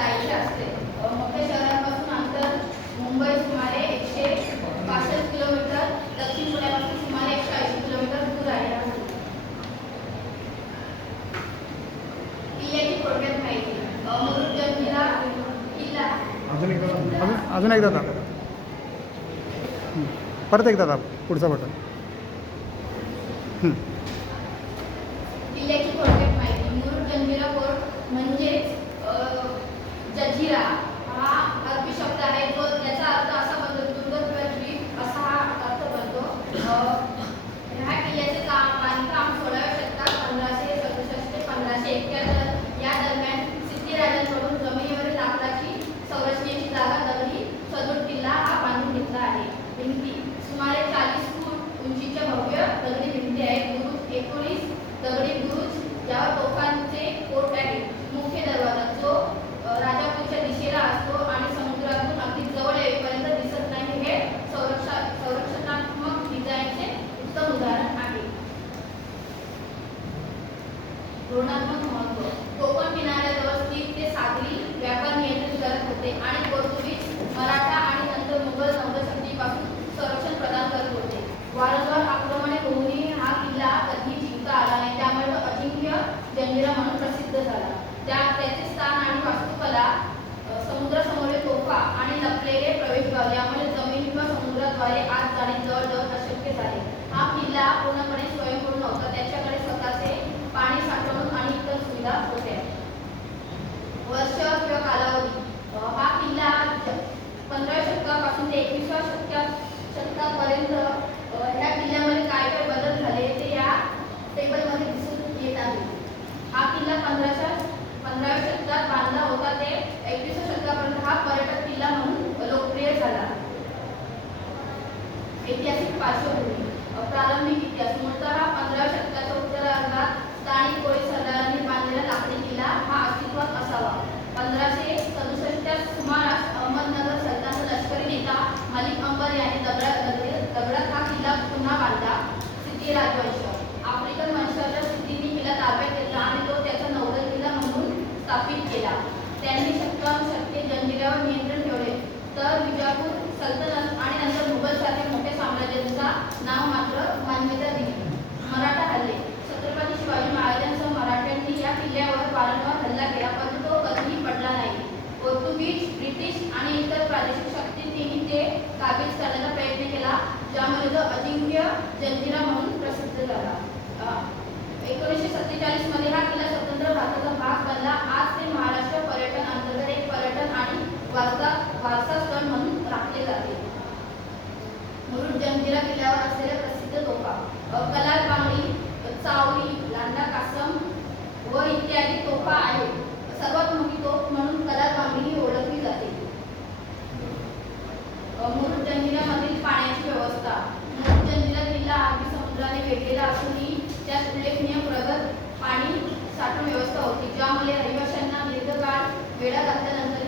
जायचे असते. मोठ्या शहरांपासून अंतर मुंबई सुमारे 165 किलोमीटर, दक्षिण पुण्यापासून सुमारे 180 किलोमीटर दूर आहे. किल्ल्याची थोडक्यात माहिती. मुरुड जंजिरा किल्ला. अजून एकदा दाब. परत एकदा दाब पुढचा बटन. किल्ल्याची थोडक्यात माहिती. मुरुड जंजिरा फोर्ट म्हणजेच जंजिरा हा अरबी शब्द आहे, जो त्याचा अर्थ असा बनतो दुर्ग किंवा द्वीप असा हा अर्थ बनतो. ह्या किल्ल्याचे बांधकाम 16व्या शतकात 1567 ते 1571 या दरम्यान सिद्धिराजांकडून जमिनीवरील लाकडाची संरचनेची जागा दगडी सदृढ किल्ला हा बांधून घेतला आहे. भिंती सुमारे 40 फूट उंचीच्या भव्य दगडी भिंती आहेत. बुरुज 19 दगडी बुरुज ज्यावर तोफांचे कोट आहे. मुख्य दरवाजा जो राजापूरच्या दिशेला असतो आणि समुद्रातून अगदी जवळ येईपर्यंत दिसत नाही, हे संरक्षणात्मक डिझाईनचे उत्तम उदाहरण आहे. धोरणात्मक महत्त्व. कोकण किनाऱ्याजवळ स्थित ते सागरी व्यापार नियंत्रित करत होते आणि पोर्तुगीज, मराठा आणि नंतर मुघल नौदशक्तीपासून संरक्षण प्रदान करत होते. वारंवार आक्रमणे होऊनही हा किल्ला कधीही जिंकता आला नाही, त्यामुळे तो अजिंक्य जंजिरा म्हणून प्रसिद्ध झाला. त्याचे स्थान आणि वास्तुकला, समुद्रासमोरील तोफा आणि लपलेले प्रवेशद्वार यामुळे जमीन किंवा समुद्राद्वारे आत जाणे जवळजवळ अशक्य झाले. हा किल्ला पूर्णपणे स्वयंपूर्ण नव्हता, त्याच्याकडे स्वतःचे पाणी साठवणूक आणि इतर सुविधा होत्या. वर्ष किंवा कालावधी. हा किल्ला 15व्या शतकापासून ते 21व्या शतकापर्यंत ह्या किल्ल्यामध्ये काय काय बदल झाले ते या टेबलमध्ये दिसून येत आहे. हा किल्ला 15व्या शतकात बांधला होता ते 21व्या शतकापर्यंत हा पर्यटक किल्ला म्हणून लोकप्रिय झाला. ऐतिहासिक पार्श्वभूमी. प्रारंभिक इतिहास. मूळतः 15व्या शतकाच्या उत्तरार्धात स्थानिक कोळी सरदारांनी बांधलेला लाकडी किल्ला हा अस्तित्वात असावा. 1567च्या सुमारास अहमदनगर सल्तानचा लष्करी नेता मलिक अंबर याने दगडात हा किल्ला पुन्हा बांधला. सिद्धी राजवंश. आफ्रिकन वंशाच्या सिद्धींनी किल्ला ताब्यात घेतला आणि तो त्याचा नौदल किल्ला म्हणून स्थापित केला. त्यांनी शतकानुशतके जंजिऱ्यावर नियंत्रण ठेवले, तर विजापूर सल्तनत आणि नंतर मुघलसारख्या मोठ्या साम्राज्याचा नाव मात्र मान्यता दिली. मराठा हल्ले. छत्रपती शिवाजी महाराजांसह मराठ्यांनी या किल्ल्यावर वारंवार हल्ला केला, परंतु तो कधीही पडला नाही. पोर्तुगीज, ब्रिटिश आणि इतर प्रादेशिक शक्तींनीही ते काबीज करण्याचा प्रयत्न केला, ज्यामुळे तो अजिंक्य जंजिरा म्हणून प्रसिद्ध झाला. 1947 मध्ये हा किल्ला स्वतंत्र भारताचा भाग बनला. आज ते महाराष्ट्र पर्यटन अंतर्गत एक पर्यटन आणि वारसा स्थळ म्हणून राखले जाते. मुरुड जंजिरा किल्ल्यावर असलेल्या प्रसिद्ध तोफा. कलाल बांगडी, चावडी, लांडा कासम व इत्यादी तोफा आहेत. सर्वात मोठी तोफ म्हणून कलाल बांगडी ही ओळखली जाते. मुरुड जंजिऱ्यामधील पाण्याची व्यवस्था. मुरुड जंजिरा किल्ला अरबी समुद्राने वेढलेला असूनही त्यात उल्लेखनीय प्रगत पाणी साठवण व्यवस्था होती, ज्यामुळे रहिवाशांना दीर्घकाळ वेढा घातल्यानंतर